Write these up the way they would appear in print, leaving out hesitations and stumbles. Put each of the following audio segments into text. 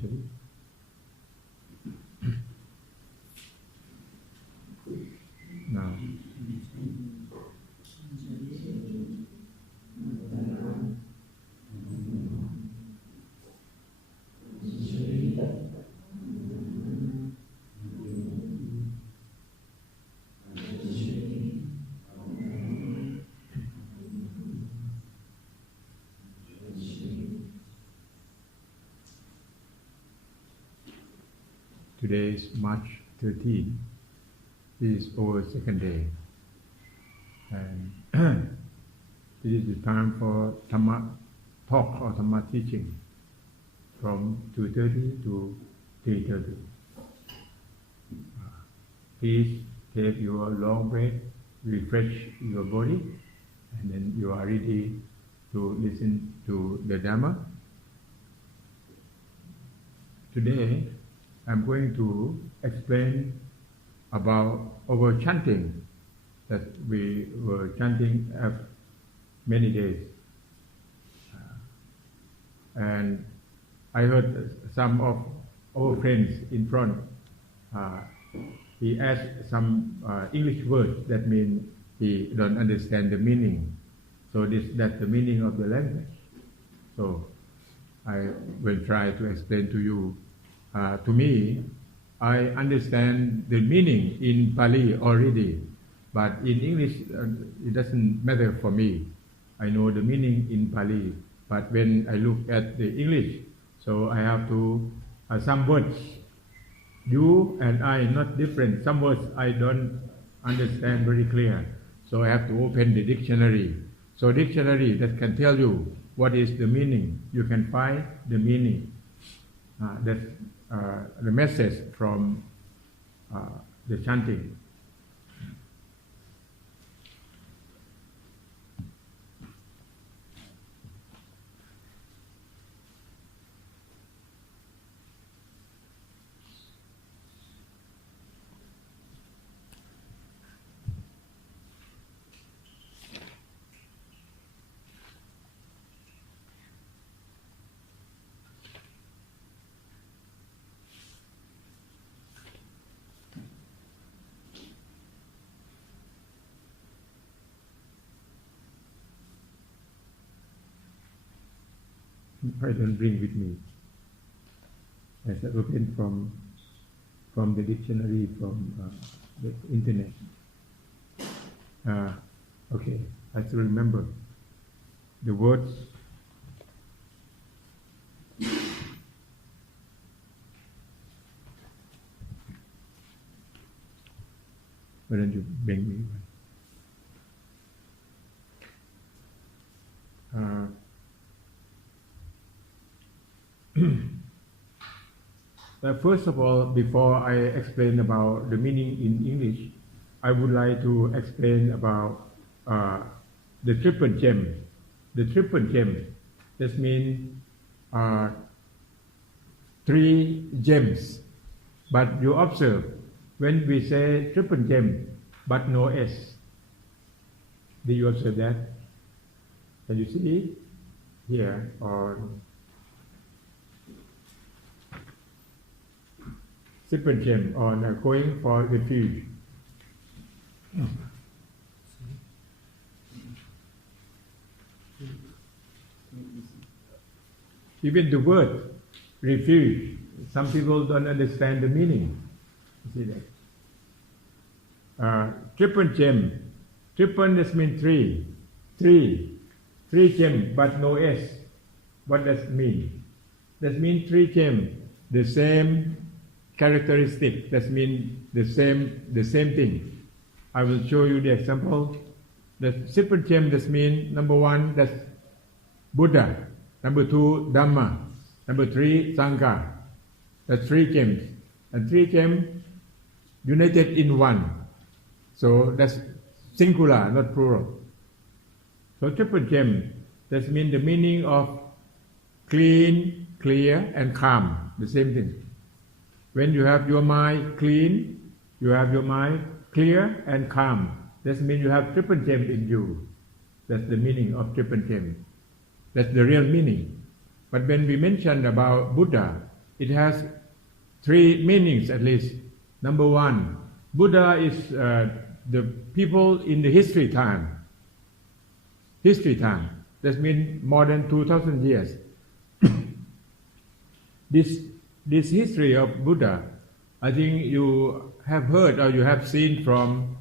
actually. Now, today is March 13. This is our second day. And this is the time for Dhamma talk or Dhamma teaching from 2:30 to 3:30. Please take your long break, refresh your body, and then you are ready to listen to the Dhamma. Today, I'm going to explain about our chanting that we were chanting many days. And I heard some of our friends in front, he asked some English words that mean he don't understand the meaning. So that's the meaning of the language. So I will try to explain to you. To me, I understand the meaning in Pali already, but in English it doesn't matter for me. I know the meaning in Pali, but when I look at the English, so I have to, some words, you and I not different. Some words I don't understand very clear, so I have to open the dictionary. So dictionary that can tell you what is the meaning. You can find the meaning. That's the message from the chanting. I don't bring with me. As I open from the dictionary from the internet. Okay, I have to remember the words. Why don't you bring me one? First of all, before I explain about the meaning in English, I would like to explain about the triple gem. The triple gem, this means 3 gems. But you observe, when we say triple gem, but no S, do you observe that? Can you see here on triple gem on going for refuge? Even the word refuge, some people don't understand the meaning. You see that? Triple gem. Triple, this means 3. 3 gem, but no S. What does it mean? That means 3 gem, the same characteristic. That means the same thing. I will show you the example. The triple gem, that means number 1, that's Buddha. Number 2, Dhamma. Number 3, Sangha. That's 3 gems. And 3 gems united in one. So that's singular, not plural. So triple gem, that means the meaning of clean, clear, and calm. The same thing. When you have your mind clean, you have your mind clear and calm. That means you have triple gem in you. That's the meaning of triple gem. That's the real meaning. But when we mention about Buddha, it has three meanings at least. Number one, Buddha is the people in the history time. History time. That means more than 2,000 years. This history of Buddha, I think you have heard or you have seen from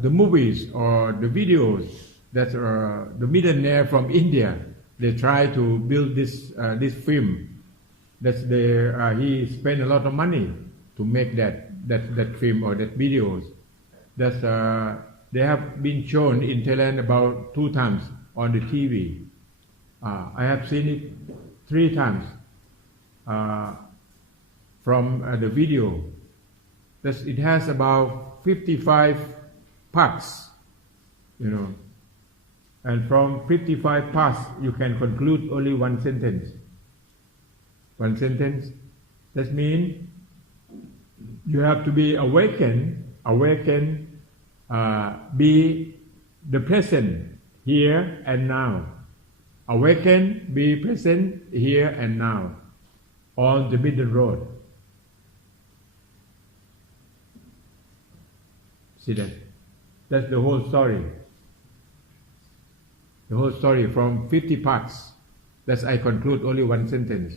the movies or the videos that the millionaire from India, they try to build this film. He spent a lot of money to make that film or that videos. They have been shown in Thailand about 2 times on the TV. I have seen it 3 times from the video. It has about 55 parts, and from 55 parts you can conclude only one sentence. One sentence. That means you have to be awakened, be the present here and now. Awaken, be present here and now on the middle road. See that? That's the whole story. The whole story from 50 parts. That I conclude only one sentence.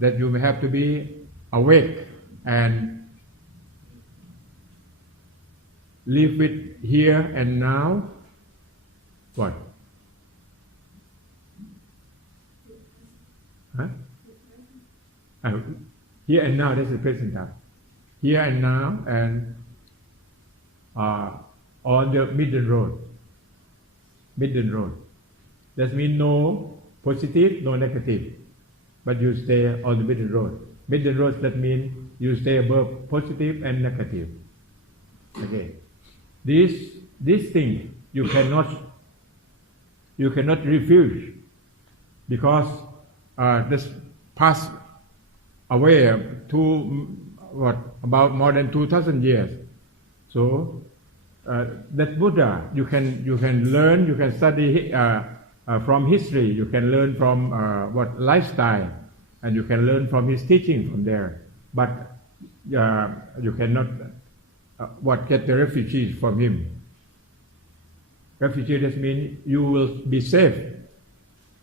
That you may have to be awake and live with here and now. What? Huh? Here and now, that's the present time. Here and now, and on the middle road. Middle road. That means no positive, no negative. But you stay on the middle road. Middle road, that means you stay above positive and negative. Okay. This thing you cannot refuse, because this passed away about more than 2,000 years. So that Buddha you can learn, you can study from history, you can learn from lifestyle, and you can learn from his teaching from there. But you cannot get the refugees from him. Refugee just means you will be safe.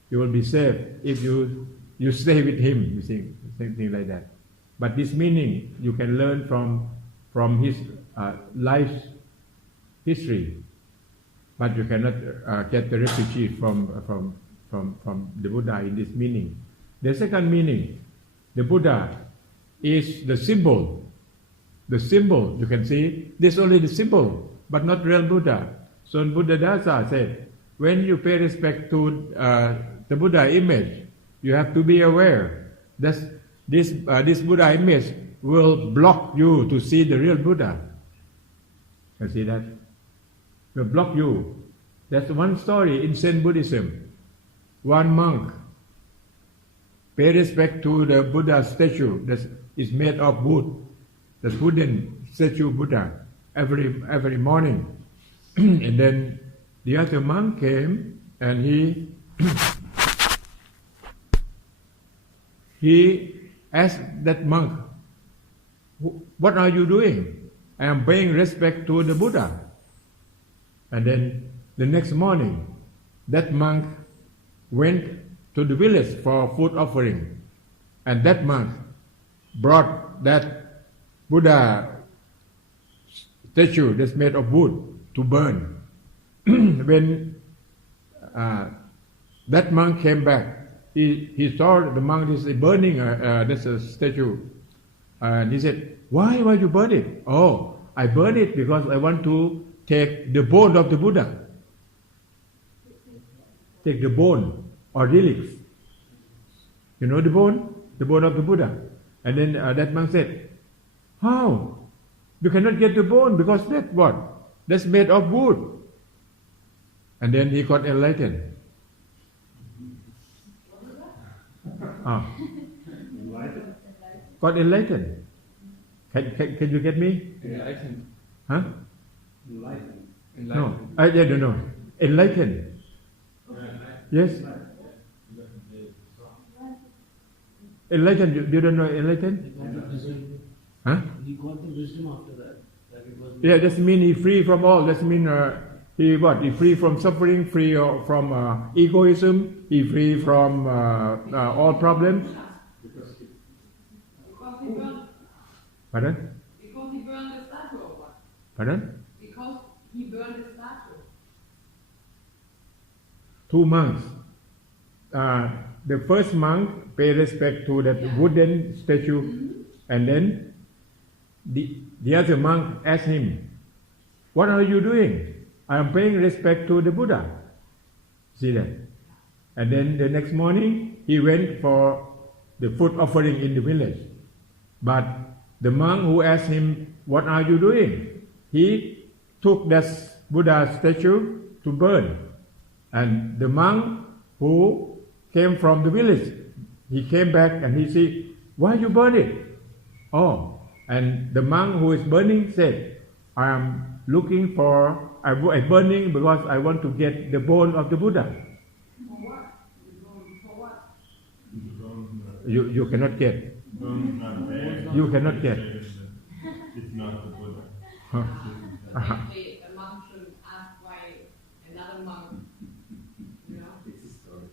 You will be safe if you stay with him. You see, same thing like that. But this meaning you can learn from his life's history. But you cannot get the refugee from the Buddha in this meaning. The second meaning, the Buddha is the symbol. The symbol, you can see, this is only the symbol, but not real Buddha. So Buddha Dasa said, when you pay respect to the Buddha image, you have to be aware that this Buddha image will block you to see the real Buddha. You see that? Will block you. That's one story in Zen Buddhism. One monk pay respect to the Buddha statue that is made of wood, the wooden statue Buddha, every morning. And then the other monk came and he asked that monk, "What are you doing?" "I am paying respect to the Buddha." And then the next morning, that monk went to the village for food offering, and that monk brought that Buddha statue that's made of wood to burn. When that monk came back, he saw the monk is burning this statue, and he said, "Why you burn it?" "Oh, I burn it because I want to take the bone of the Buddha. Take the bone or relics. You know the bone of the Buddha." And then that monk said, "How? You cannot get the bone because that's made of wood." And then he got enlightened. Got enlightened. Can you get me? Enlightened. Huh? Enlightened. No, I don't know. Enlightened. Yes. Enlightened, you don't know enlightened? He got the wisdom. Huh? He got the wisdom after that. That it was Yeah, that means he free from all. That means he what? He free from suffering, free from egoism. He free from all problems. Because he burned. Pardon? Because he burned the statue or what? Pardon? Because he burned the statue. 2 monks. The first monk pay respect to that wooden statue, and then the other monk asked him, "What are you doing?" "I am paying respect to the Buddha." See that? And then the next morning he went for the food offering in the village. But the monk who asked him, "What are you doing?" he took that Buddha statue to burn. And the monk who came from the village, he came back and he said, "Why you burn it?" "Oh." And the monk who is burning said, "I am looking for, I'm burning because I want to get the bone of the Buddha." For what? For what? You cannot get. You cannot get. It's not the Buddha. Actually, a monk should ask why another monk, you know? It's a story.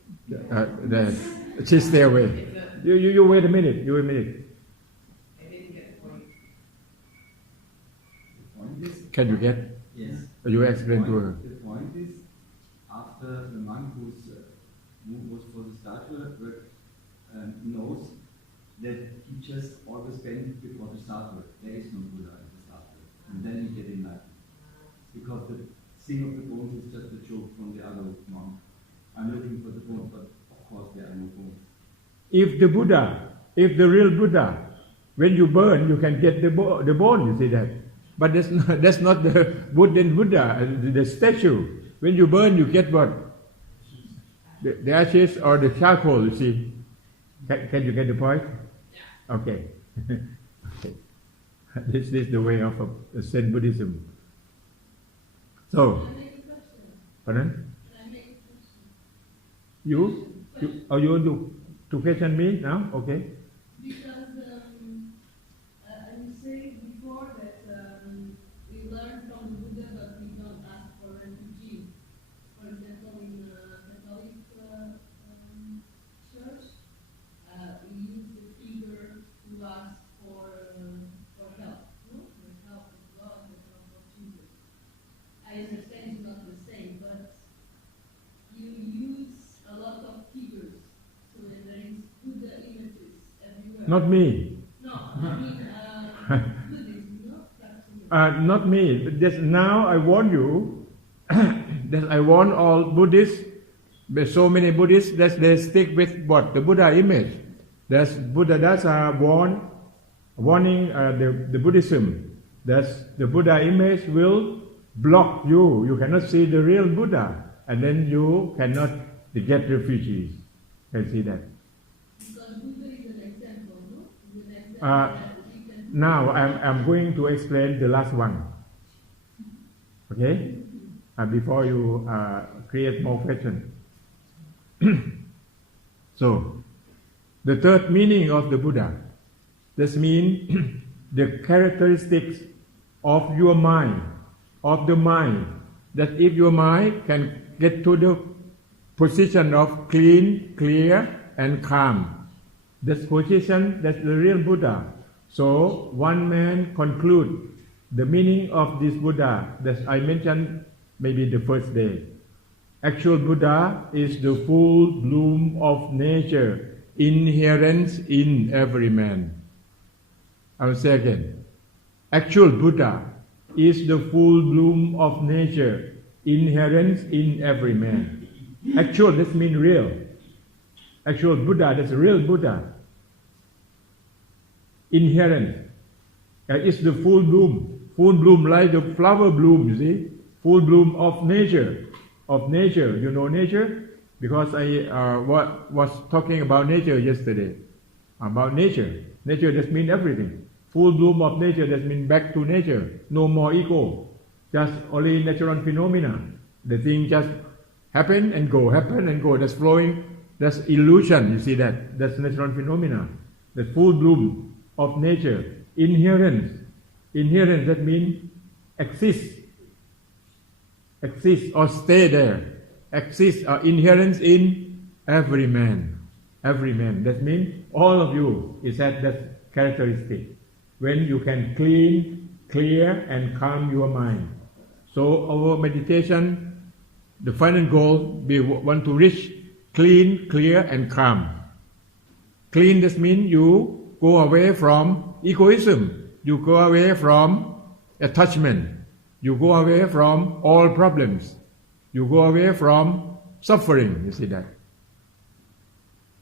Just stay away. You wait a minute. You wait a minute. I didn't get the point. The point is, Can you get? yes. You explain to her. The point is, after the monk who was for the statue knows that he just always bent before the statue. There is no Buddha in the statue. And then he get enlightened. Because the thing of the bones is just a joke from the other monk. I'm looking for the bones, but of course there are no bones. If the Buddha, if the real Buddha, when you burn, you can get the bone, you see that. But that's not the wooden Buddha, the statue. When you burn, you get what? The ashes or the charcoal, you see. Can you get the point? Yeah. Okay. Okay. This is the way of Zen Buddhism. So, Can I make a question? pardon? Can I make a question? You want to question me now? Okay. Because you say before that we learn from the Buddha, but we don't ask for refugee. For example, in Catholic church, we use the figure to ask for help. No? For help of God, for help of Jesus. I understand it's not the same, but you use a lot of figures. So when there is Buddha images everywhere. Not me. No, I mean Buddhism, no? Practicing. Not me. But just now I warn you that I warn all Buddhists. There's so many Buddhists that they stick with what? The Buddha image. That's Buddha. That's warning the Buddhism. That's the Buddha image will block you. You cannot see the real Buddha, and then you cannot get refugees. Can see that. Because Buddha is an example, no? Is an example Uh, that we can. Now I'm going to explain the last one. Okay? Before you create more questions. So, the third meaning of the Buddha. This means the characteristics of your mind, of the mind. That if your mind can get to the position of clean, clear, and calm. This position, that's the real Buddha. So one man conclude the meaning of this Buddha that I mentioned maybe the first day. Actual Buddha is the full bloom of nature, inherent in every man. I will say again. Actual Buddha is the full bloom of nature, inherent in every man. Actual, this means real. Actual Buddha, that's real Buddha. Inherent. It's the full bloom like the flower bloom, you see? Full bloom of nature. Of nature. You know nature? Because I was talking about nature yesterday. About nature. Nature does mean everything. Full bloom of nature does mean back to nature. No more ego. Just only natural phenomena. The thing just happen and go. That's flowing. That's illusion. You see that? That's natural phenomena. the full bloom of nature. Inherence that means exist or stay there. Exist or inherence in every man. That means all of you is that characteristic. When you can clear and calm your mind. So our meditation, the final goal, we want to reach clean, clear and calm. Clean, this means you go away from egoism. You go away from attachment. You go away from all problems. You go away from suffering. You see that?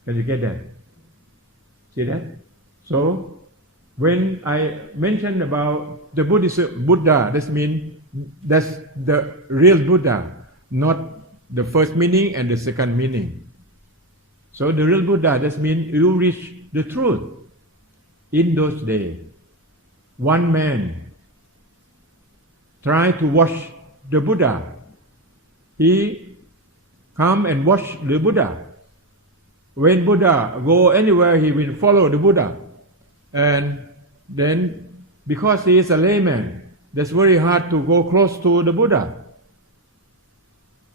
Can you get that? See that? So, when I mentioned about the Buddha, that means that's the real Buddha, not the first meaning and the second meaning. So the real Buddha, that means you reach the truth. In those days, one man tried to wash the Buddha. He come and wash the Buddha. When Buddha go anywhere, he will follow the Buddha. And then, because he is a layman, that's very hard to go close to the Buddha.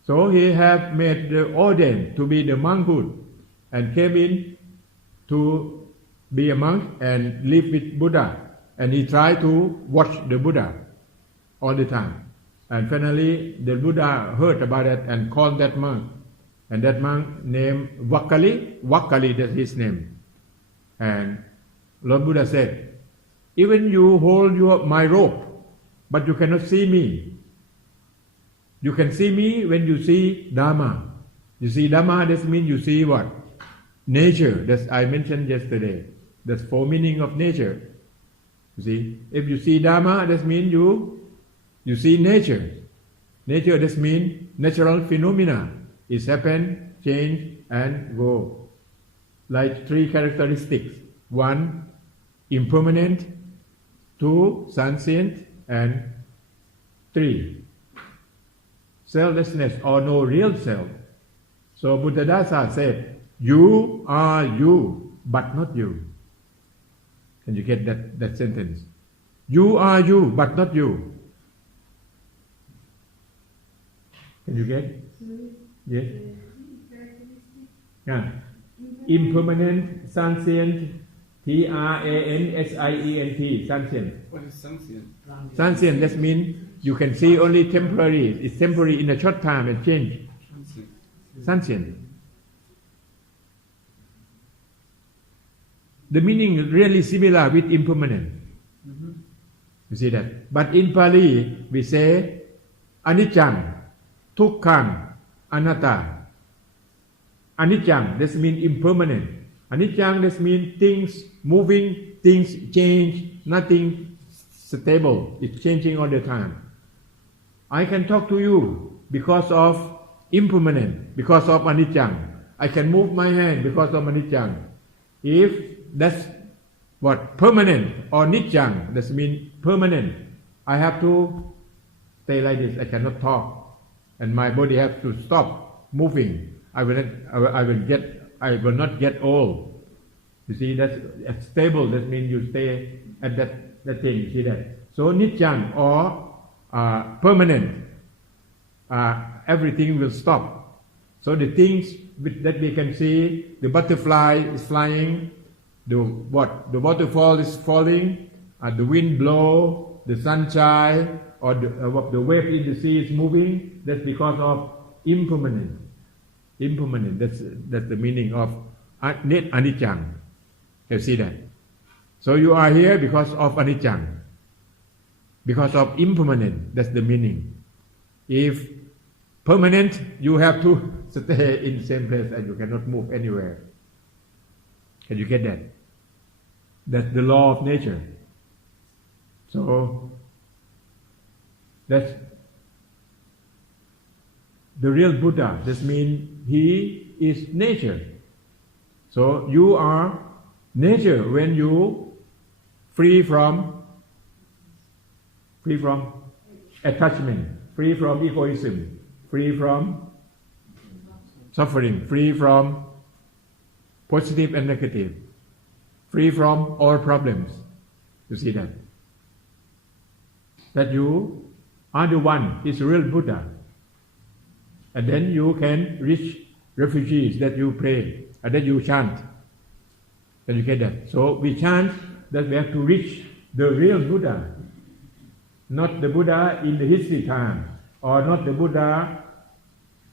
So he have made the ordain to be the monkhood and came in to be a monk and live with Buddha. And he tried to watch the Buddha all the time. And finally, the Buddha heard about it and called that monk. And that monk named Wakali, that's his name. And Lord Buddha said, even you hold my rope, but you cannot see me. You can see me when you see Dhamma. You see Dhamma, that means you see what? Nature, that I mentioned yesterday. That's four meaning of nature. You see, if you see Dhamma, that means you see nature. Nature, that means natural phenomena. It happen, change, and go. Like three characteristics. 1, impermanent. 2, transient. And 3, selflessness or no real self. So Buddhadasa said, you are you, but not you. Can you get that sentence? You are you, but not you. Can you get? Yes? Yeah. Impermanent, transient, transient, transient. What is transient? Transient, that means you can see only temporary. It's temporary in a short time and change. Transient. The meaning is really similar with impermanent. You see that? But in Pali, we say anicca, dukkha, anatta. Anicca, that means impermanent. Anicca, that means things moving, things change, nothing stable. It's changing all the time. I can talk to you because of impermanent, because of anicca. I can move my hand because of anicca. If that's what permanent or nitya, that means permanent, I have to stay like this. I cannot talk, and my body has to stop moving. I will not get old. You see, that's stable. That means you stay at that thing. You see that? So nitya or permanent, everything will stop. So the things that we can see, the butterfly is flying. The waterfall is falling, the wind blow, the sunshine, or the wave in the sea is moving. That's because of impermanent. Impermanent. That's the meaning of anicca. You see that? So you are here because of anicca, because of impermanent. That's the meaning. If permanent, you have to stay in the same place and you cannot move anywhere. Can you get that? That's the law of nature. So, that's the real Buddha. That means he is nature. So, you are nature when you free from attachment, free from egoism, free from suffering, free from positive and negative, free from all problems. You see that? That you are the one, is real Buddha. And then you can reach refugees that you pray, and then you chant. Can you get that? So we chant that we have to reach the real Buddha, not the Buddha in the history time, or not the Buddha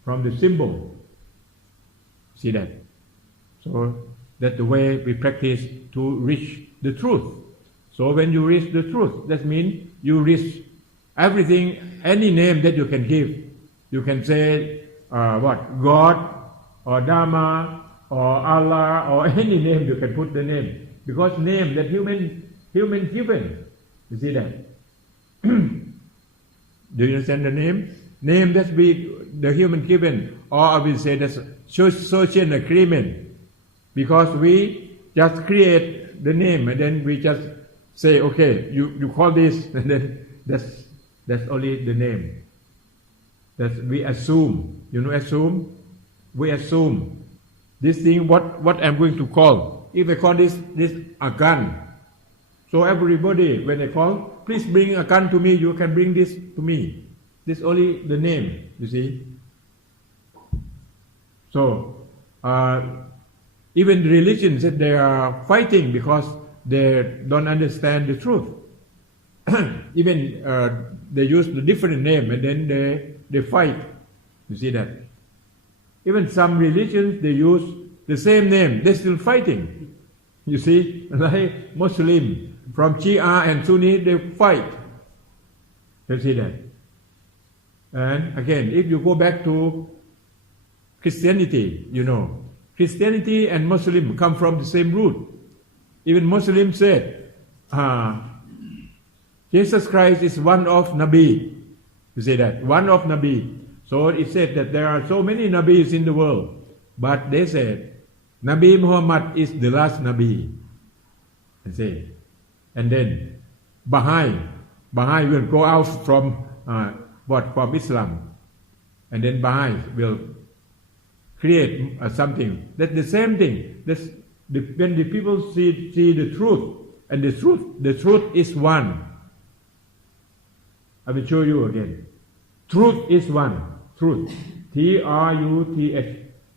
from the symbol. See that? So that's the way we practice to reach the truth. So when you reach the truth, that means you reach everything, any name that you can give. You can say God or Dhamma or Allah or any name you can put the name, because name that human given. You see that? Do you understand the name? Name that the human given, or I will say that's social agreement, because we just create the name and then we just say, okay, you call this, and then that's only the name. That we assume. You know, assume. We assume this thing. What I'm going to call. If I call this a gun, so everybody when they call, please bring a gun to me. You can bring this to me. This only the name. You see. So even religions that they are fighting because they don't understand the truth. Even they use the different name and then they fight. You see that? Even some religions they use the same name, they're still fighting. You see, like Muslim from Shia and Sunni, they fight. You see that? And again, if you go back to Christianity, you know, Christianity and Muslim come from the same root. Even Muslims said, Jesus Christ is one of Nabi. You say that, one of Nabi. So it said that there are so many Nabis in the world, but they said Nabi Muhammad is the last Nabi. And then Baha'i will go out from from Islam, and then Baha'i will create something. That's the same thing. When the people see the truth, and the truth is one. I will show you again. Truth is one. Truth. Truth.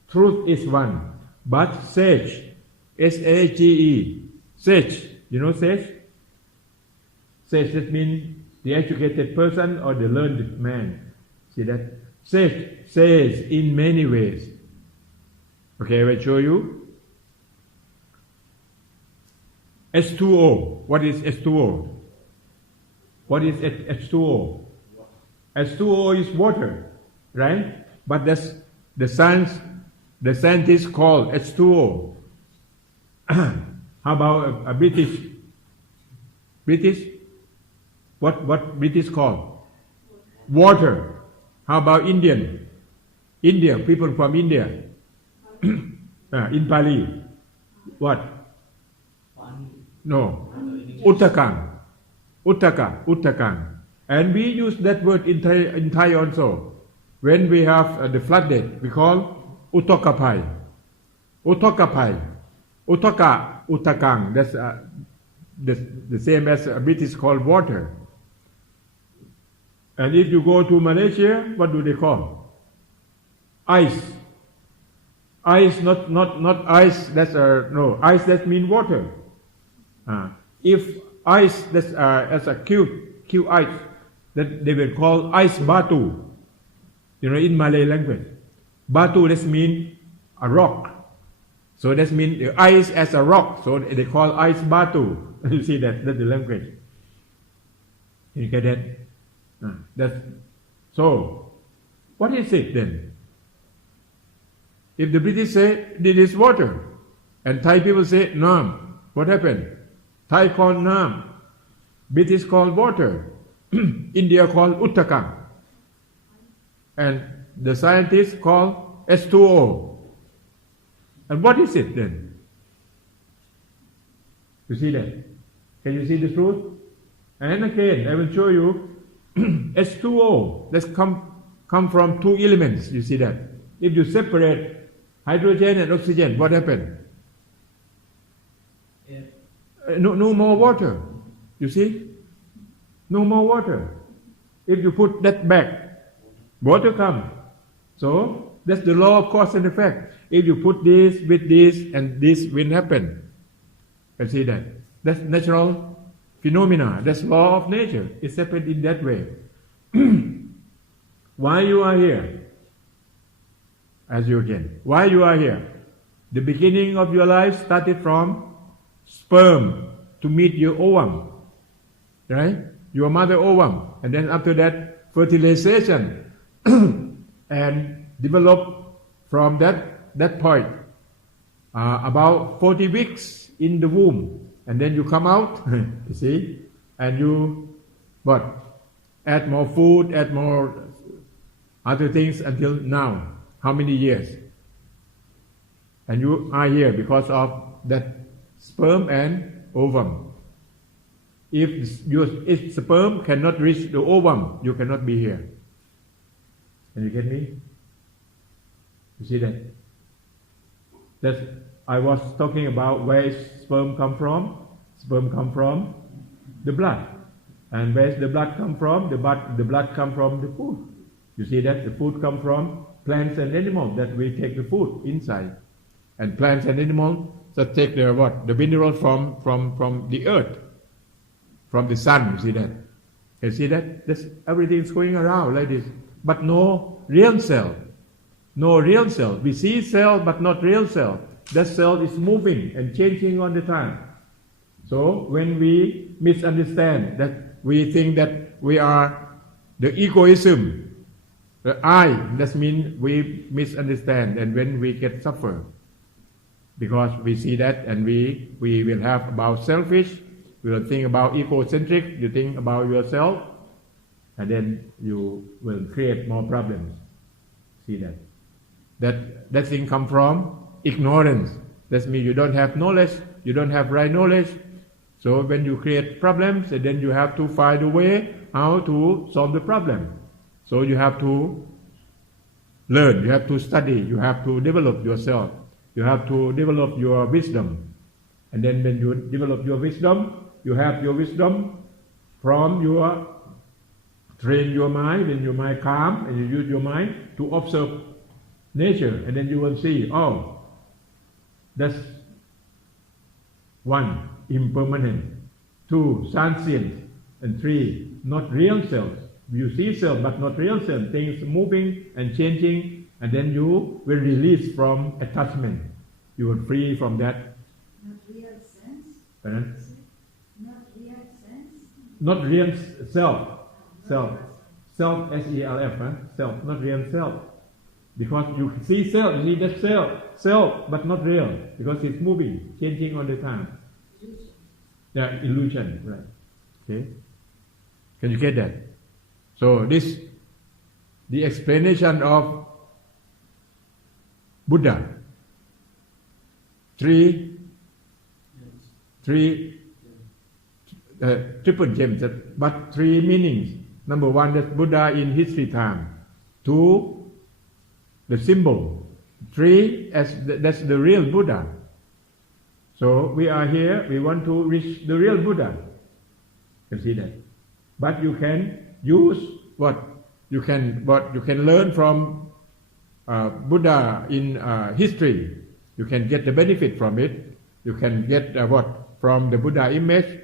Truth is one. But sage, S-A-G-E, sage. You know sage? Sage, that means the educated person or the learned man. See that? Sage says in many ways. Okay, I will show you. H2O. What is H2O? What is H2O? H2O is water, right? But that's the scientists call H2O. How about a British? British? What British call? Water. How about Indian? India, people from India. In Pali. What? No. Uttakang. Uttakang. And we use that word in Thai also. When we have the flooded, we call Uttakapai. Uttakapai. Uttaka, Uttakang. That's the same as British call water. And if you go to Malaysia, what do they call? Ice. Ice, not ice. That's no ice. That means water. If ice, that's as a cube ice, that they will call ice batu. You know, in Malay language, batu that means a rock. So that means the ice as a rock. So they call ice batu. You see that? That's the language. You get that? That's so. What is it then? If the British say this is water, and Thai people say nam, what happened? Thai call nam, British call water, India call Uttakang, and the scientists call H2O. And what is it then? You see that? Can you see the truth? And again, I will show you H2O. That's come from two elements. You see that? If you separate hydrogen and oxygen, what happened? Air. no more water. You see? No more water. If you put that back, water comes. So that's the law of cause and effect. If you put this with this, and this will happen. You see that? That's natural phenomena. That's law of nature. It's happened in that way. Why you are here? As you can. Why you are here? The beginning of your life started from sperm to meet your ovum. Right? Your mother ovum. And then after that, fertilization. And develop from that point. About 40 weeks in the womb. And then you come out, you see, and you, add more food, add more other things until now. How many years? And you are here because of that sperm and ovum. If your sperm cannot reach the ovum, you cannot be here. Can you get me? You see that? That's, I was talking about where sperm come from. Sperm come from the blood. And where the blood come from? The blood come from the food. You see that? The food come from plants and animals, that we take the food inside. And plants and animals that take the what? The mineral from the earth, from the sun. You see that? You see that? That's, everything is going around like this. But no real cell. No real cell. We see cell, but not real cell. That cell is moving and changing all the time. So when we misunderstand that, we think that we are the egoism, the I, that means we misunderstand, and when we get suffer, because we see that, and we will have about selfish, we will think about egocentric, you think about yourself, and then you will create more problems. See that? That thing come from ignorance. That means you don't have knowledge, you don't have right knowledge. So when you create problems, and then you have to find a way how to solve the problem. So you have to learn, you have to study, you have to develop yourself, you have to develop your wisdom. And then when you develop your wisdom, you have your wisdom from your train your mind, when your mind calm, and you use your mind to observe nature, and then you will see, oh, that's one, impermanent, two, transient, and three, not real self. You see self, but not real self, things moving and changing, and then you will release from attachment. You will free from that. Not real sense? Pardon? Not real sense? Not real self. Self. Self, S-E-L-F, self, not real self. Because you see self, you see that self, but not real, because it's moving, changing all the time. Illusion. Yeah, illusion, right. Okay? Can you get that? So this, the explanation of Buddha, triple gems, but three meanings. Number one, that's Buddha in history time. Two, the symbol. Three, that's the real Buddha. So we are here, we want to reach the real Buddha. You see that? But you can use what? You can learn from Buddha in history. You can get the benefit from it. You can get from the Buddha image.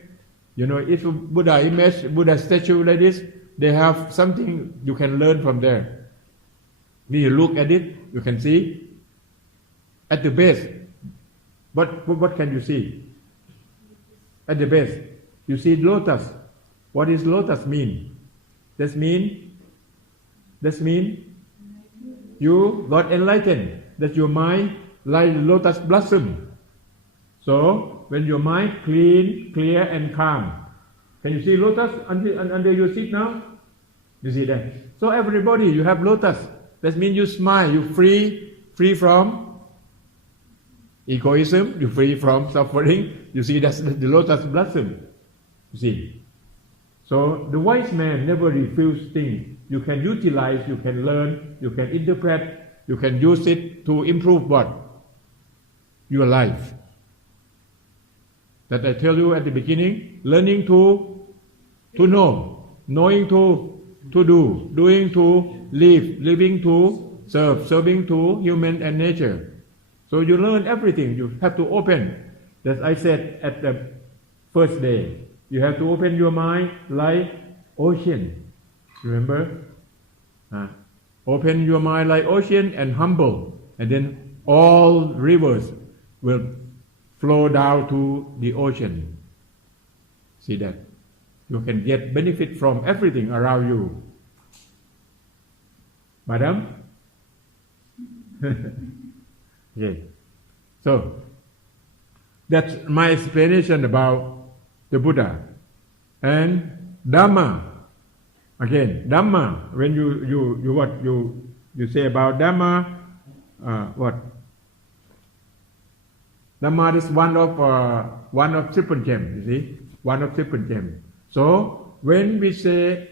You know, if Buddha image, Buddha statue like this, they have something you can learn from there. When you look at it, you can see at the base. What can you see? At the base, you see lotus. What does lotus mean? That mean you got enlightened. That your mind like lotus blossom. So when your mind clean, clear, and calm, can you see lotus under your seat now? You see that? So everybody, you have lotus. That means you smile, you free from egoism, you free from suffering. You see, that's the lotus blossom. You see. So the wise man never refuse things. You can utilize, you can learn, you can interpret, you can use it to improve what? Your life. That I tell you at the beginning, learning to know, knowing to do, doing to live, living to serve, serving to human and nature. So you learn everything. You have to open. That I said at the first day. You have to open your mind like ocean. Remember? Open your mind like ocean and humble. And then all rivers will flow down to the ocean. See that? You can get benefit from everything around you. Madam? Okay. So, that's my explanation about the Buddha. And Dhamma. Again, Dhamma. When you say about Dhamma, what? Dhamma is one of triple gem. You see, one of triple gem. So when we say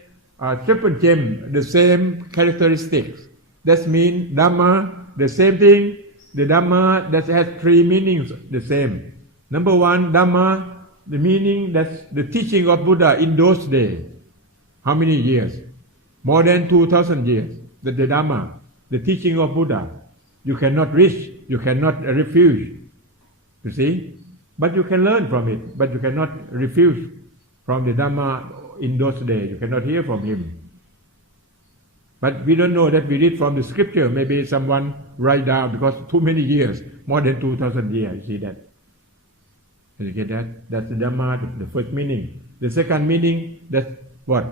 triple gem, the same characteristics, that means Dhamma, the same thing. The Dhamma that has three meanings, the same. Number one, Dhamma, the meaning that's the teaching of Buddha in those days. How many years? More than 2,000 years. The Dhamma, the teaching of Buddha. You cannot reach, you cannot refuse. You see? But you can learn from it. But you cannot refuse from the Dhamma in those days. You cannot hear from him. But we don't know that we read from the scripture. Maybe someone write down because too many years, more than 2,000 years. You see that? Can you get that? That's the Dhamma, the first meaning. The second meaning, that's what?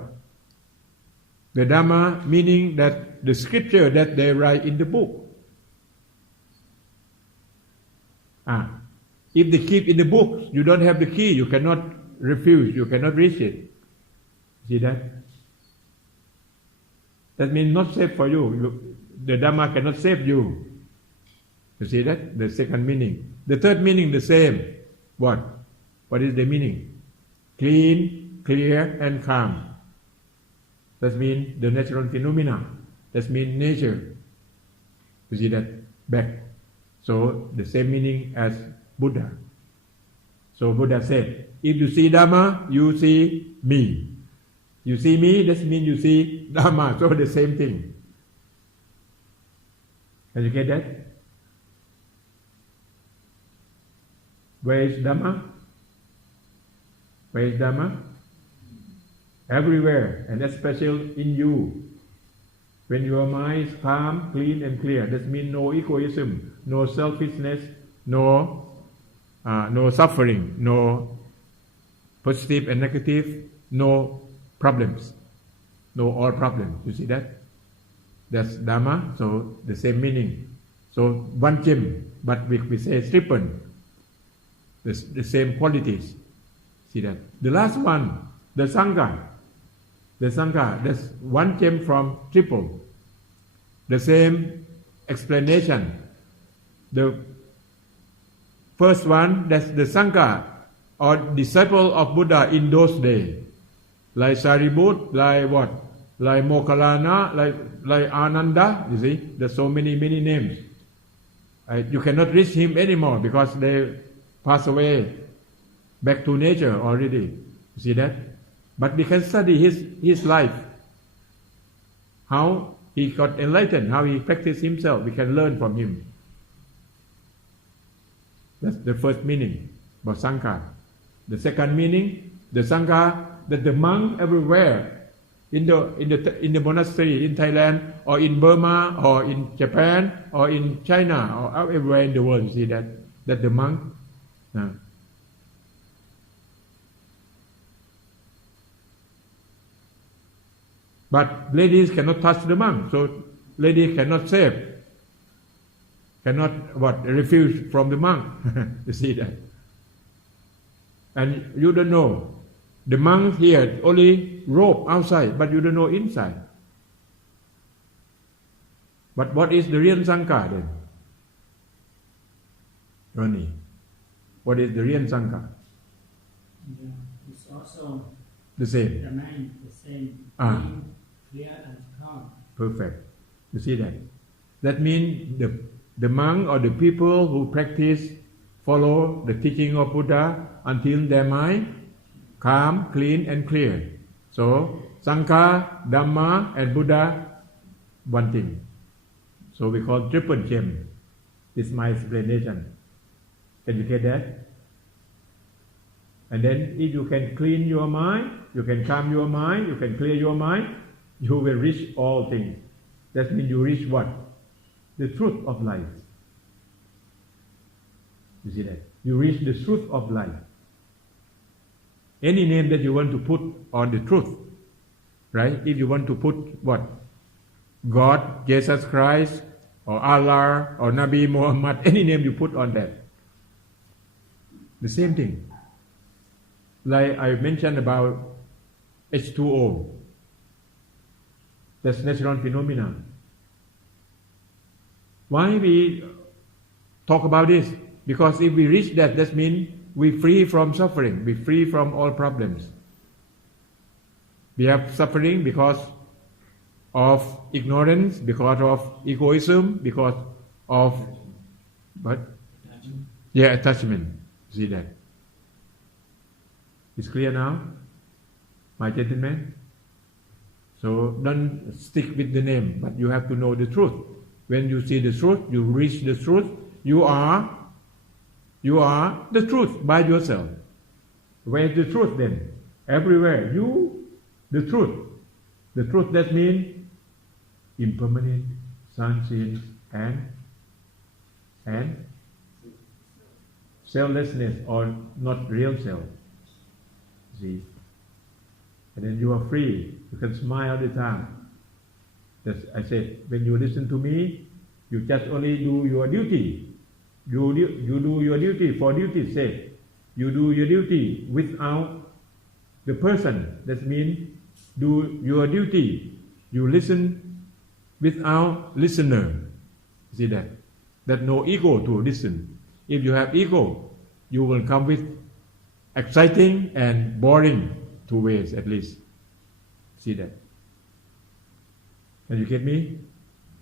The Dhamma meaning that the scripture that they write in the book. If they keep in the books, you don't have the key, you cannot refuse, you cannot reach it. See that? That means not safe for you. The Dhamma cannot save you. You see that? The second meaning. The third meaning, the same. What? What is the meaning? Clean, clear, and calm. That means the natural phenomena. That means nature. You see that? Back. So the same meaning as Buddha. So Buddha said, if you see Dhamma, you see me. You see me, that means you see Dhamma. So the same thing. Can you get that? Where is Dhamma? Where is Dhamma? Everywhere, and especially in you. When your mind is calm, clean and clear, that means no egoism, no selfishness, no suffering, no positive and negative, no problems, no all problems. You see that? That's Dhamma, so the same meaning. So one gem, but we say triple. The same qualities. See that? The last one, the Sangha. The Sangha, that's one gem from triple. The same explanation. The first one, that's the Sangha or disciple of Buddha in those days. Like Sariput, like what? Like Mokkallana, like Ananda, you see? There's so many names. You cannot reach him anymore because they pass away back to nature already. You see that? But we can study his life. How he got enlightened, how he practiced himself. We can learn from him. That's the first meaning about Sangha. The second meaning, the Sangha, that the monk everywhere in the monastery in Thailand or in Burma or in Japan or in China or everywhere in the world. You see that the monk. But ladies cannot touch the monk, so ladies cannot save, cannot refuse from the monk. You see that? And you don't know. The monk here only robe outside, but you don't know inside. But what is the real Sangha then? Ronnie, what is the real Sangha? Yeah, it's also the same. the mind, the same. Clear and calm. Perfect. You see that? That means the monk or the people who practice follow the teaching of Buddha until their mind calm, clean and clear. So Sangha, Dhamma and Buddha, one thing. So we call triple gem. This is my explanation. Can you get that? And then if you can clean your mind, you can calm your mind, you can clear your mind, you will reach all things. That means you reach what? The truth of life. You see that? You reach the truth of life. Any name that you want to put on the truth, right? If you want to put what? God, Jesus Christ, or Allah, or Nabi Muhammad, any name you put on that. The same thing. Like I mentioned about H2O. That's natural phenomenon. Why we talk about this? Because if we reach that, that means we free from suffering, we free from all problems. We have suffering because of ignorance, because of egoism, because of what? Attachment. Yeah, attachment. See that? It's clear now, my gentlemen? So don't stick with the name, but you have to know the truth. When you see the truth, you reach the truth, you are the truth by yourself. Where is the truth then? Everywhere. You, the truth. The truth that means impermanent, unseen, and selflessness or not real self. See? And then you are free. You can smile all the time. That's, I said, when you listen to me, you just only do your duty. You do your duty for duty's sake. You do your duty without the person. That means do your duty. You listen without listener. See that? That no ego to listen. If you have ego, you will come with exciting and boring two ways at least. See that? Can you get me?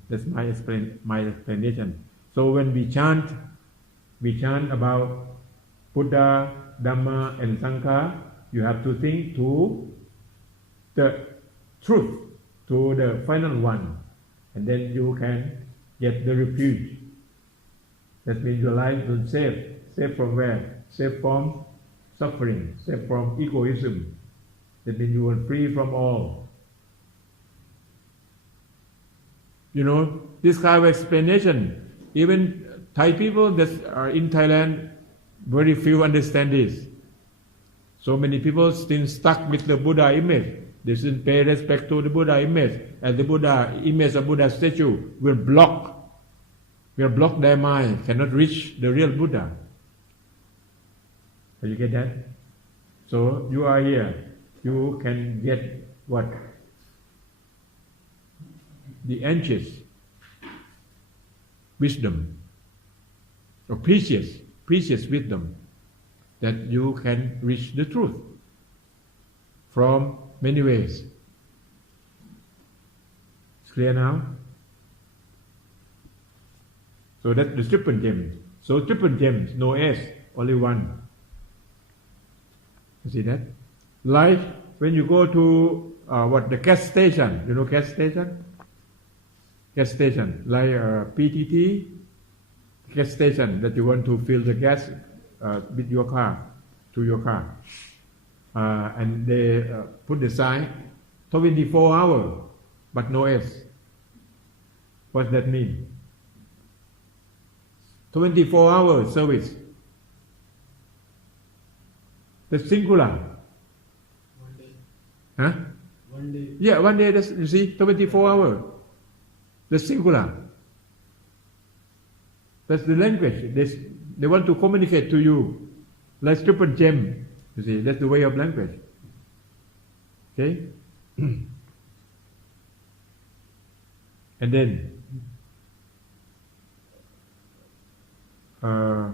That's my explanation. So when we chant about Buddha, Dhamma and Sangha, you have to think to the truth, to the final one, and then you can get the refuge. That means your life will save. Save from where? Save from suffering, save from egoism. That means you are free from all. You know, this kind of explanation, even Thai people that are in Thailand, very few understand this. So many people still stuck with the Buddha image. They still pay respect to the Buddha image, and the Buddha image of Buddha statue will block their mind, cannot reach the real Buddha. Can you get that? So you are here. You can get what? The ancient wisdom, or precious wisdom, that you can reach the truth from many ways. It's clear now? So that's the triple gem. So triple gems, no S, only one. You see that? Like when you go to the gas station, you know gas station? Gas station, like PTT gas station that you want to fill the gas with your car, to your car. And they put the sign 24 hours, but no S. What does that mean? 24 hours service. That's singular. 1 day. Huh? 1 day. Yeah, 1 day, that's, you see, 24 hours. That's singular. That's the language. They want to communicate to you. Like triple gem. You see, that's the way of language. Okay? And then I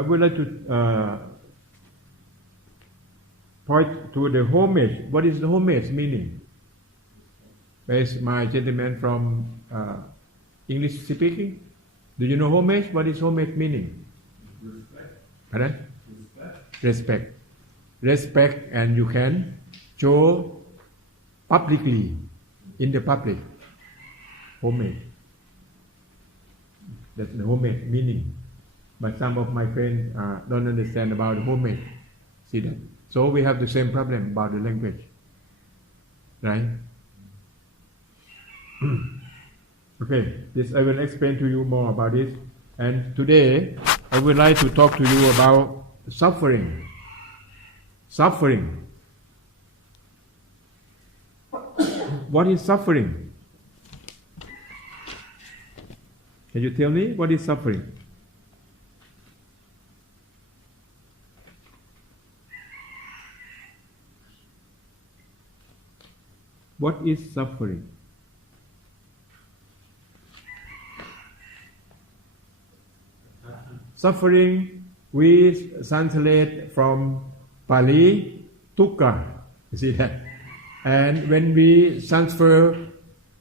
would like to point to the homage. What is the homage meaning? There's my gentleman from English speaking? Do you know homage? What is homage meaning? Respect. Pardon? Respect. Respect. Respect, and you can show publicly, in the public. Homage. That's the homage meaning. But some of my friends don't understand about homage. See that? So we have the same problem about the language. Right? Okay, this I will explain to you more about this. And today I would like to talk to you about suffering. Suffering. What is suffering? Can you tell me what is suffering? What is suffering? Suffering, we translate from Pali, dukkha. You see that? And when we transfer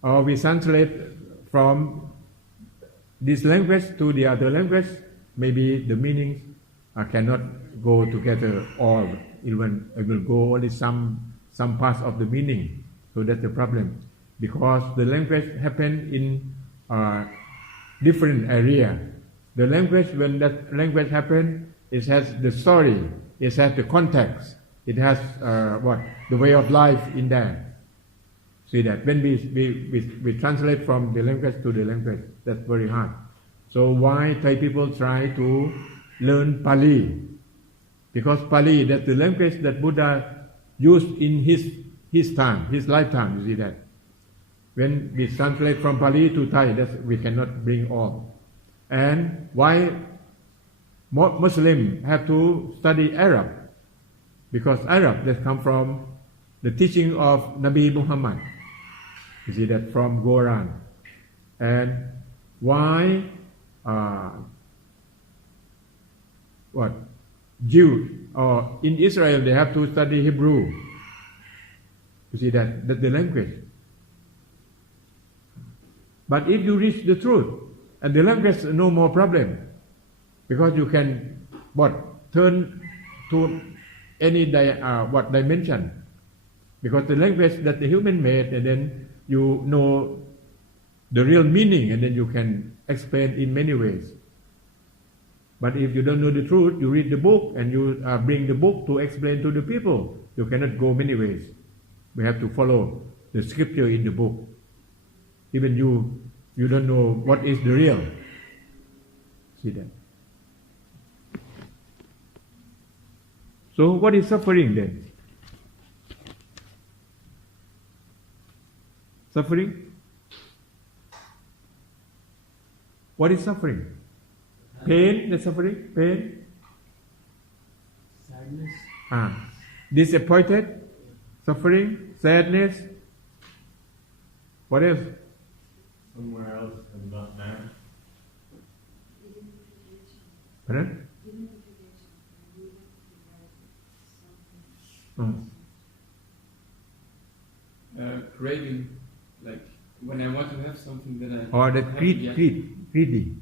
or we translate from this language to the other language, maybe the meanings cannot go together all. It will go only some parts of the meaning. So that's the problem. Because the language happen in different area. The language, when that language happen, it has the story, it has the context, it has the way of life in there. See that? When we translate from the language to the language, that's very hard. So why Thai people try to learn Pali? Because Pali, that's the language that Buddha used in his time, his lifetime, you see that? When we translate from Pali to Thai, we cannot bring all. And why Muslims have to study Arab? Because Arab that come from the teaching of Nabi Muhammad. You see that from Quran. And why Jews or in Israel they have to study Hebrew? You see that's the language. But if you reach the truth, and the language no more problem, because you can turn to any dimension, because the language that the human made, and then you know the real meaning, and then you can explain in many ways. But if you don't know the truth, you read the book and you bring the book to explain to the people. You cannot go many ways. We have to follow the scripture in the book. Even you don't know what is the real. See that? So what is suffering then? Suffering? What is suffering? Pain, the suffering? Pain? Sadness. Disappointed? Suffering? Sadness? What else? Somewhere else and not now. Pardon? Craving, like when I want to have something that I Or the haven't yet. greedy. Greedy.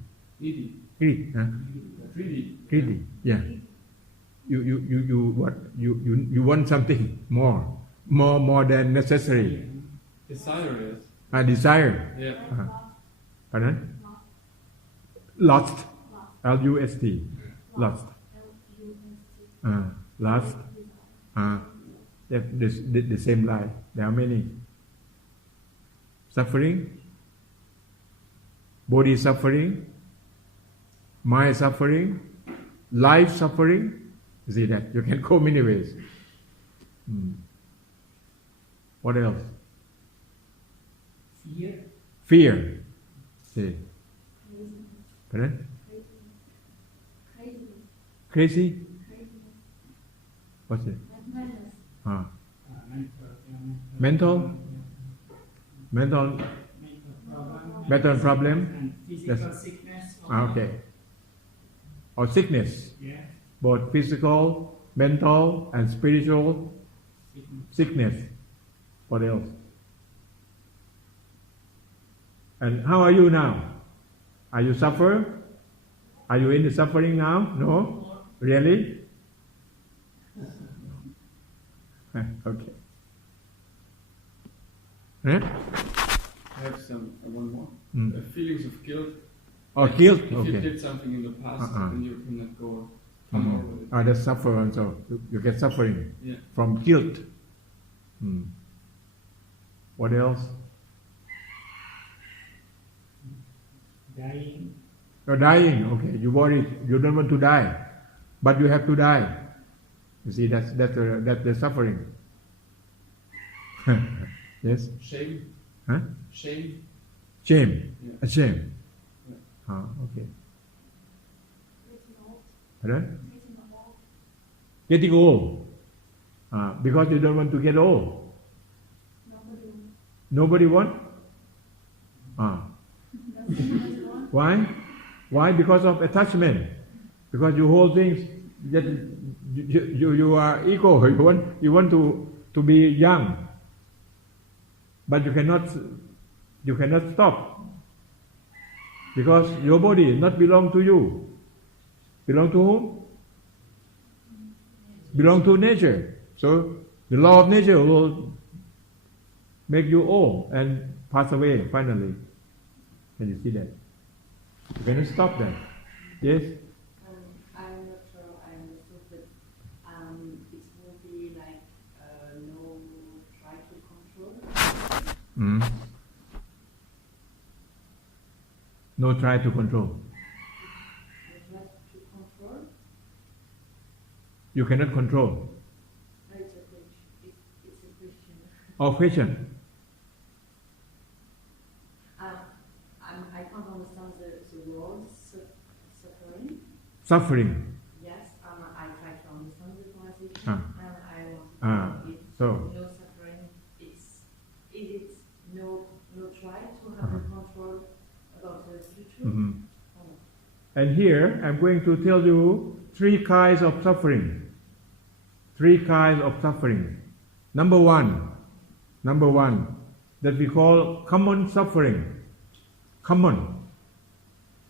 Greedy. Yeah. You want something more than necessary. Desire is. Desire. Yeah. Pardon? Lust. L-U-S-T. Lust. Lust. The same lie. There are many. Suffering. Body suffering. Mind suffering. Life suffering. You see that? You can go many ways. What else? Fear. See. Pardon? Crazy? What's it? Mental problem? And physical Yes. sickness. Okay. Or sickness. Yeah. Both physical, mental, and spiritual sickness. What else? And how are you now? Are you suffer? Are you in the suffering now? No? Really? Okay. Yeah? I have some one more. Mm. Feelings of guilt. Oh, guilt? If Okay. you did something in the past, then you cannot come over it. Ah, that's suffer also. You get suffering Yeah. from guilt. What else? dying, You're dying. Okay, you worry. You don't want to die, but you have to die. You see, that's the suffering. Yes. Shame. Huh? Shame. Shame. Yeah. A shame. Yeah. Ah, okay. Getting old. Pardon? Getting old. Getting old. Because you don't want to get old. Nobody want? Why? Why? Because of attachment. Because you hold things that you are ego. You want to be young, but you cannot stop because your body not belong to you. Belong to whom? Belong to nature. So the law of nature will make you old and pass away finally. Can you see that? You cannot stop that. Yes? I'm not sure I understood, but it will be like no try to control. No try to control. No try to control. You cannot control. No, it's a question. It's a question. Oh, question. I can't understand the word suffering. Suffering. Yes, I try to understand the conversation, Ah. and I want to know if So. no suffering is it no try to have a control about the future. And here I'm going to tell you 3 kinds of suffering. 3 kinds of suffering. Number one, that we call common suffering. Common.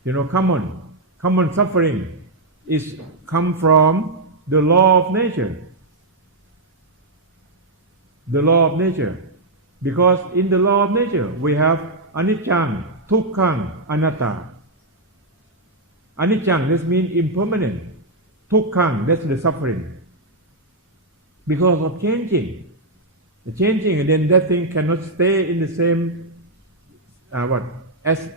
You know, common suffering is come from the law of nature. The law of nature. Because in the law of nature we have anicca, dukkha, anatta. Anicca, this means impermanent. Dukkha, that's the suffering. Because of changing. The changing, and then that thing cannot stay in the same as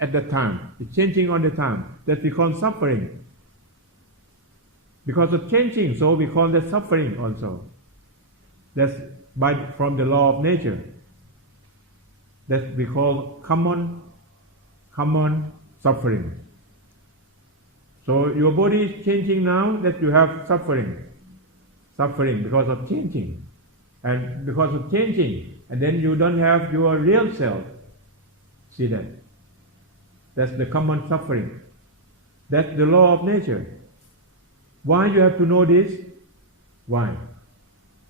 at the time. It's changing on the time. That we call suffering. Because of changing, so we call that suffering also. That's from the law of nature. That we call common suffering. So your body is changing now, that you have suffering because of changing, and because of changing, and then you don't have your real self. See that? That's the common suffering. That's the law of nature. Why you have to know this? Why?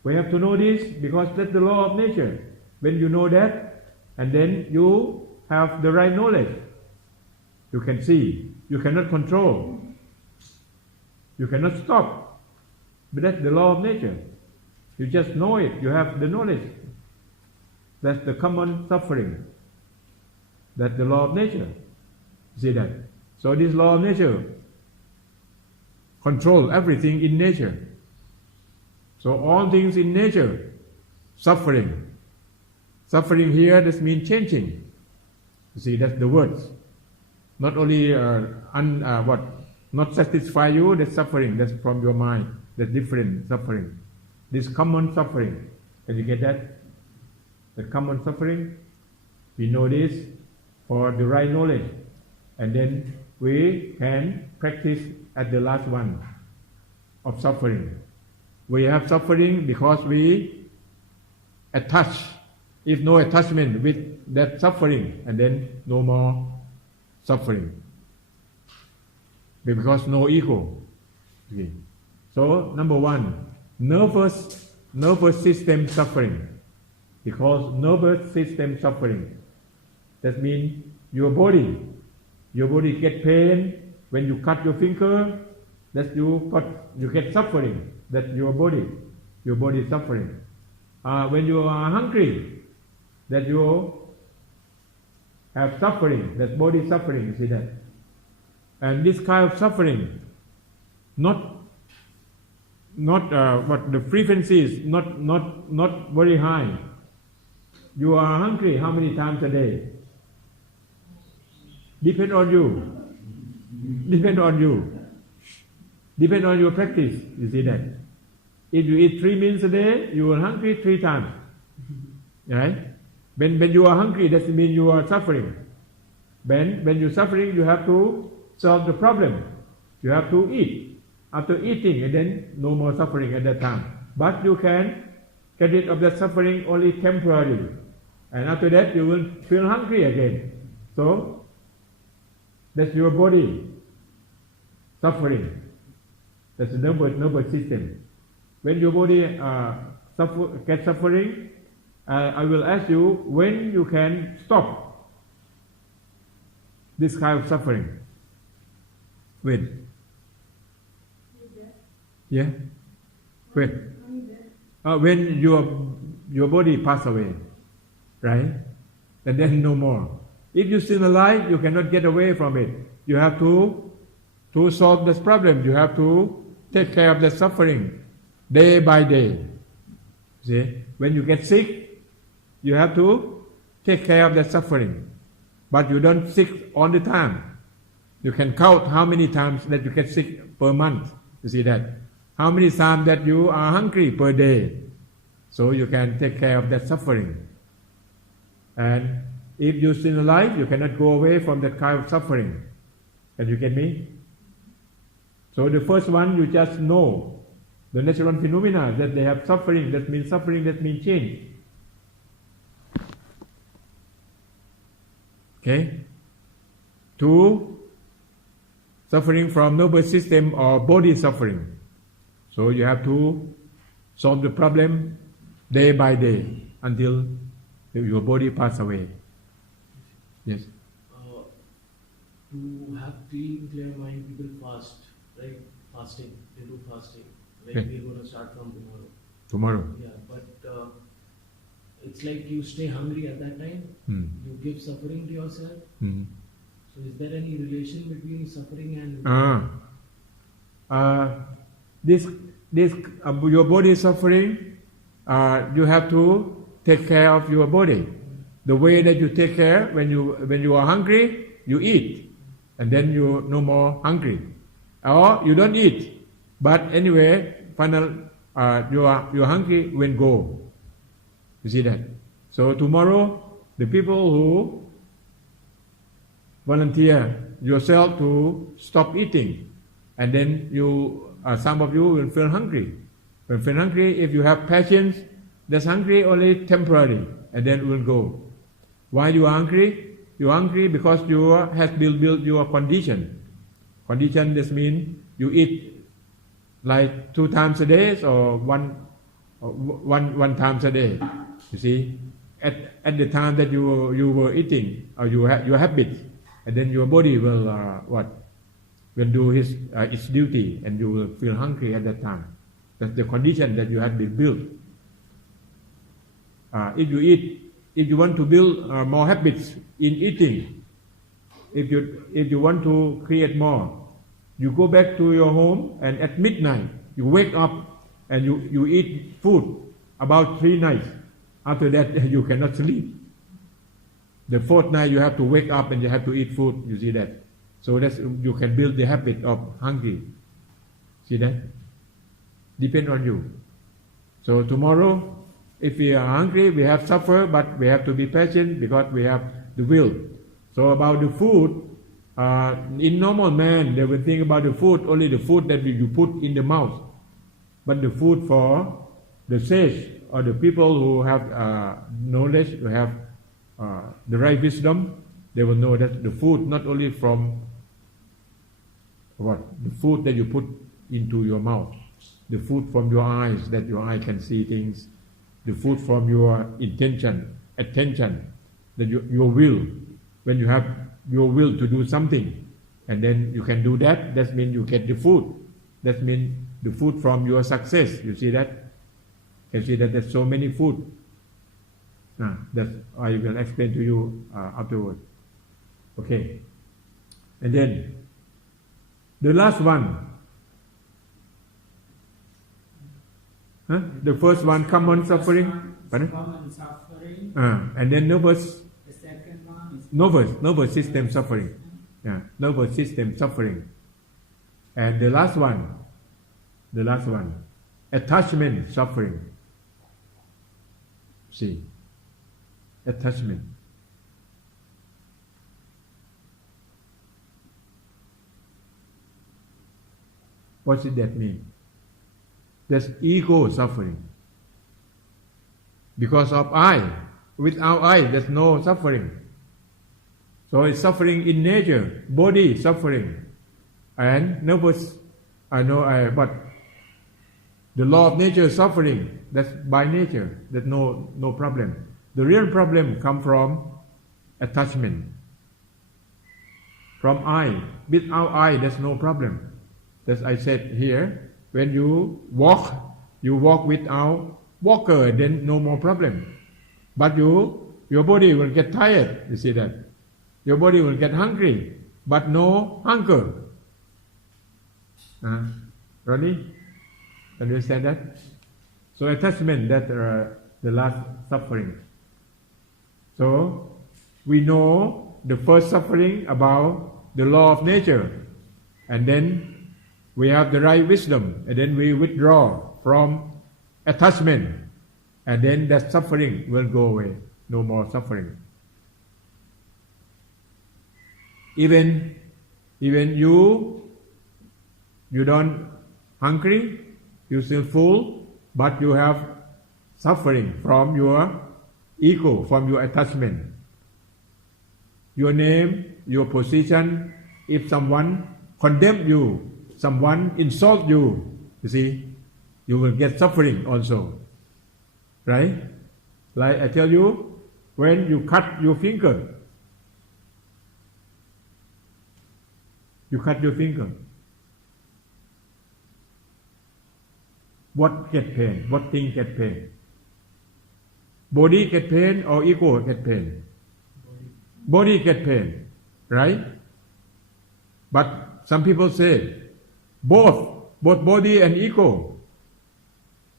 We have to know this because that's the law of nature. When you know that, and then you have the right knowledge, you can see. You cannot control. You cannot stop. But that's the law of nature. You just know it. You have the knowledge. That's the common suffering. That's the law of nature. See that? So this law of nature control everything in nature. So all things in nature, suffering. Suffering here, this means changing. You see, that's the words. Not only not satisfy you, that's suffering, that's from your mind, that's different suffering. This common suffering, can you get that? The common suffering, we know this for the right knowledge, and then we can practice at the last one of suffering. We have suffering because we attach. If no attachment with that suffering, and then no more suffering. Because no ego. Okay. So number one, nervous system suffering. Because nervous system suffering. That means your body get pain when you cut your finger. That you get suffering. That your body is suffering. When you are hungry, that you have suffering. That body suffering. You see that? And this kind of suffering, not what the frequency is not very high. You are hungry how many times a day? Depend on you. Depend on your practice. You see that? If you eat 3 meals a day, you are hungry 3 times. Right? When you are hungry, that means you are suffering. When you're suffering, you have to solve the problem. You have to eat. After eating, and then no more suffering at that time. But you can get rid of that suffering only temporarily. And after that, you will feel hungry again. So, that's your body suffering. That's the nervous system. When your body gets suffering, I will ask you when you can stop this kind of suffering. When? Yeah? When? When your body pass away, right? And then no more. If you're still alive, you cannot get away from it. You have to solve this problem. You have to take care of the suffering day by day. See? When you get sick, you have to take care of the suffering. But you don't sick all the time. You can count how many times that you get sick per month. You see that? How many times that you are hungry per day. So you can take care of that suffering. And if you're still alive, you cannot go away from that kind of suffering. Can you get me? So the first one, you just know the natural phenomena that they have suffering. That means change. Okay? 2, suffering from nervous system or body suffering. So you have to solve the problem day by day until your body pass away. Yes. To have clean, clear mind, people fast, right? Fasting. They do fasting. Like Okay. we're going to start from tomorrow. Tomorrow. Yeah, but it's like you stay hungry at that time. You give suffering to yourself. So is there any relation between suffering and This your body is suffering. You have to take care of your body. The way that you take care when you are hungry, you eat, and then you no more hungry, or you don't eat. But anyway, you're hungry when go. You see that? So tomorrow, the people who volunteer yourself to stop eating, and then some of you will feel hungry. When feel hungry, if you have patience, that's hungry only temporary, and then it will go. Why you are hungry? You are hungry because you have built your condition. Condition, this means you eat like 2 times a day or one times a day. You see, at the time that you were eating, or your habit, and then your body will will do its duty, and you will feel hungry at that time. That's the condition that you have been built. If you want to build more habits in eating, if you want to create more, you go back to your home, and at midnight you wake up and you eat food about 3 nights. After that you cannot sleep. The 4th night you have to wake up and you have to eat food. You see that? So that you can build the habit of hungry. See that? Depend on you. So tomorrow, if we are hungry, we have suffer, but we have to be patient because we have the will. So about the food, in normal man, they will think about the food, only the food that you put in the mouth. But the food for the sage or the people who have knowledge, who have the right wisdom, they will know that the food not only from the food that you put into your mouth, the food from your eyes, that your eye can see things, the food from your attention, that your will, when you have your will to do something, and then you can do that, that means you get the food. That means the food from your success. You see that? You can see that there's so many food. That I will explain to you afterward. Okay. And then the last one. The first one, common suffering. Common suffering. And then nervous. The second one is Nervous system suffering. Nervous system suffering. And the last one, attachment suffering. See, attachment. What does that mean? That's ego suffering. Because of I. Without I, there's no suffering. So it's suffering in nature, body suffering, and nervous. But the law of nature suffering. That's by nature. There's no problem. The real problem comes from attachment. From I. Without I, there's no problem. As I said here, when you walk without walker, then no more problem. But your body will get tired. You see that? Your body will get hungry, but no hunger. Ronnie, understand that? So attachment, that the last suffering. So we know the first suffering about the law of nature, and then we have the right wisdom, and then we withdraw from attachment, and then that suffering will go away. No more suffering. Even you don't hungry, you still full, but you have suffering from your ego, from your attachment. Your name, your position, if someone condemn you, someone insult you, you see, you will get suffering also. Right? Like I tell you, when you cut your finger, what get pain? What thing get pain? Body get pain or ego get pain? Body get pain, right? But some people say both body and ego.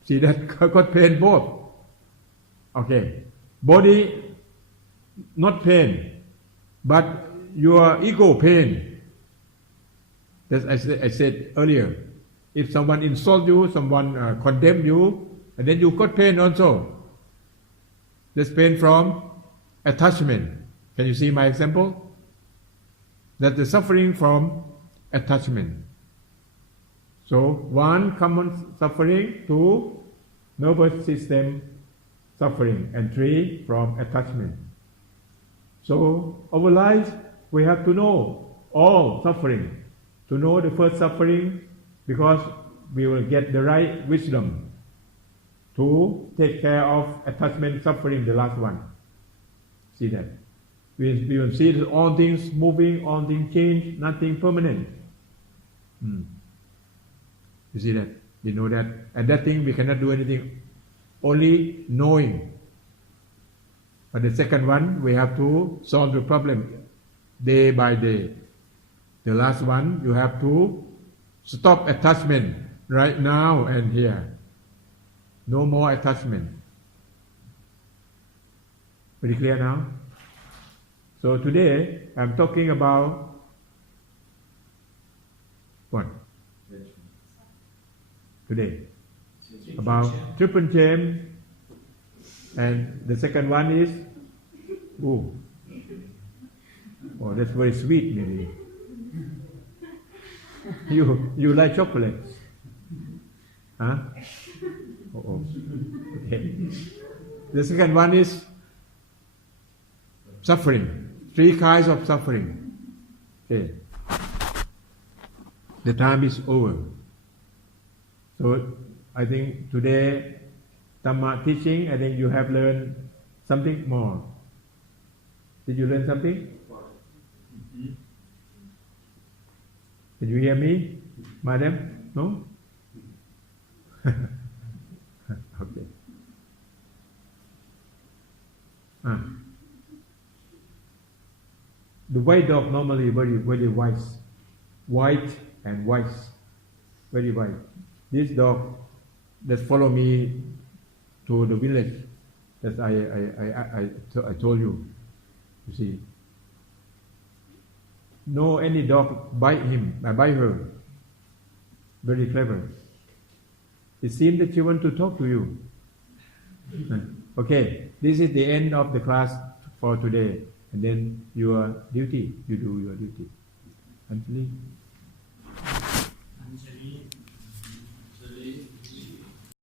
See that got pain both. Okay, body not pain, but your ego pain. As I said earlier, if someone insult you, someone condemn you, and then you got pain also. There's pain from attachment. Can you see my example? That the suffering from attachment. So one, common suffering; two, nervous system suffering, and three, from attachment. So our life, we have to know all suffering. To know the first suffering, because we will get the right wisdom to take care of attachment suffering, the last one. See that? We will see that all things moving, all things change, nothing permanent. You see that? You know that? And that thing we cannot do anything, only knowing. But the second one, we have to solve the problem day by day. The last one, you have to stop attachment right now and here. No more attachment. Pretty clear now? So today, I'm talking about what? Today. About triple shame. And the second one is, oh, that's very sweet maybe. You like chocolate? Huh? Okay. The second one is suffering. 3 kinds of suffering. Okay. The time is over. So I think today Dhamma teaching, I think you have learned something more. Did you learn something? Did you hear me, madam? No? Okay. The white dog normally very wise. White and wise. Very wise. This dog that follow me to the village that I told you. You see. No any dog bite him, bite her. Very clever. It seems that she want to talk to you. Okay, this is the end of the class for today. And then your duty, you do your duty. Anjali. Anjali.